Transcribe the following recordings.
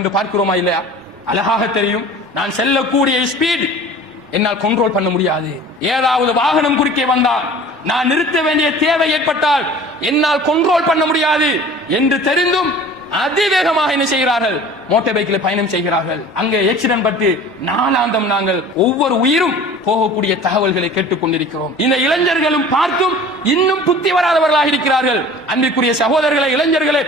என்று பார்க்கிறோமா இல்லையா? அழகாக தெரியும். நான் செல்லக்கூடிய ஸ்பீட் என்னால் கண்ட்ரோல் பண்ண முடியாது. ஏதாவது வாகனம் குறுக்கே வந்தால், நான் நிறுத்த வேண்டிய தேவை ஏற்பட்டால் என்னால் கண்ட்ரோல் பண்ண முடியாது என்று தெரிந்தும் அதிவேகமாக என்ன செய்கிறார்கள்? மோட்டார் பைக்கில் பயணம் செய்கிறார்கள். அங்கே ஆக்சிடென்ட் பட்டு நாளாந்தம் நாங்கள் ஒவ்வொரு உயிரும் போகக்கூடிய தகவல்களை கேட்டுக் கொண்டிருக்கிறோம். இந்த இளைஞர்களும் பார்த்தும் இன்னும் புத்தி வராதவர்களாக இருக்கிறார்கள். அன்பிற்குரிய சகோதரர்களை, இளைஞர்களே,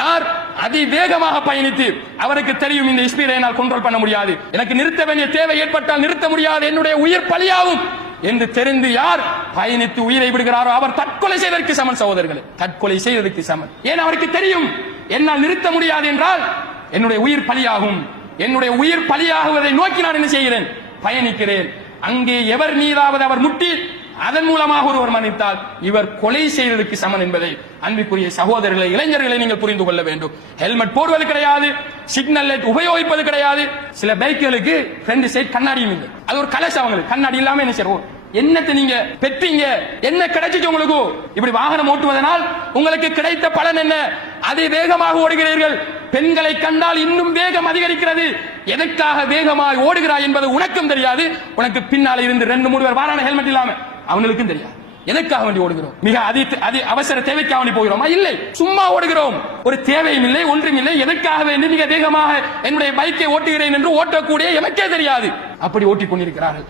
யார் அதிவேகமாக பயணித்து அவருக்கு தெரியும் இந்த ஸ்பீடை என்னால் கண்ட்ரோல் பண்ண முடியாது, எனக்கு நிறுத்த வேண்டிய தேவை ஏற்பட்டால் நிறுத்த முடியாது, என்னுடைய உயிர் பலியாகும் என்று தெரிந்து யார் பயணித்து உயிரை விடுகிறாரோ அவர் தற்கொலை செய்வதற்கு சமன். சகோதரர்களே, தற்கொலை செய்வதற்கு சமன். ஏன்? அவருக்கு தெரியும் என்னால் நிறுத்த முடியாது என்றால் என்னுடைய உயிர் பலியாகும். என்னுடைய உயிர் பலியாகுவதை நோக்கி நான் என்ன செய்கிறேன்? பயணிக்கிறேன். அங்கே எவர் மீதாவது அவர் முட்டி அதன் மூலமாக ஒருவர் மன்னித்தால் இவர் கொலை செய்வதற்கு சமன் என்பதை அன்பிற்குரிய சகோதரர்களை, இளைஞர்களை நீங்கள் புரிந்து கொள்ள வேண்டும். ஹெல்மெட் போடுவது கிடையாது, சிக்னல் லைட் உபயோகிப்பது கிடையாது. சில பைக்குகளுக்கு 2 சைடு கண்ணாடியும் இல்லை. அது ஒரு கலசம். அவங்களுக்கு கண்ணாடி இல்லாம என்ன செய்வோம்? என்னத்தை நீங்க பெற்றீங்க? என்ன கிடைச்சிச்சு உங்களுக்கு? இப்படி வாகனம் ஓட்டுவதனால் உங்களுக்கு கிடைத்த பலன் என்ன? அதை வேகமாக ஓடுகிறீர்கள். பெண்களை கண்டால் இன்னும் வேகம் அதிகரிக்கிறது. எதற்காக வேகமாக ஓடுகிறாய் என்பது உனக்கும் தெரியாது. உனக்கு பின்னால் இருந்து 2-3 பேர் வாரான ஹெல்மெட் இல்லாம அவங்களுக்கும் தெரியாது. எதற்காக வேண்டி ஓடுகிறோம்? மிக அதி அவசர தேவைக்காக வேண்டி போகிறோமா? இல்லை, சும்மா ஓடுகிறோம். ஒரு தேவையும் இல்லை, ஒன்றும் இல்லை. எதற்காக வேண்டி மிக வேகமாக என்னுடைய பைக்கை ஓட்டுகிறேன் என்று ஓட்டக்கூடிய எனக்கே தெரியாது. அப்படி ஓட்டிக் கொண்டிருக்கிறார்கள்.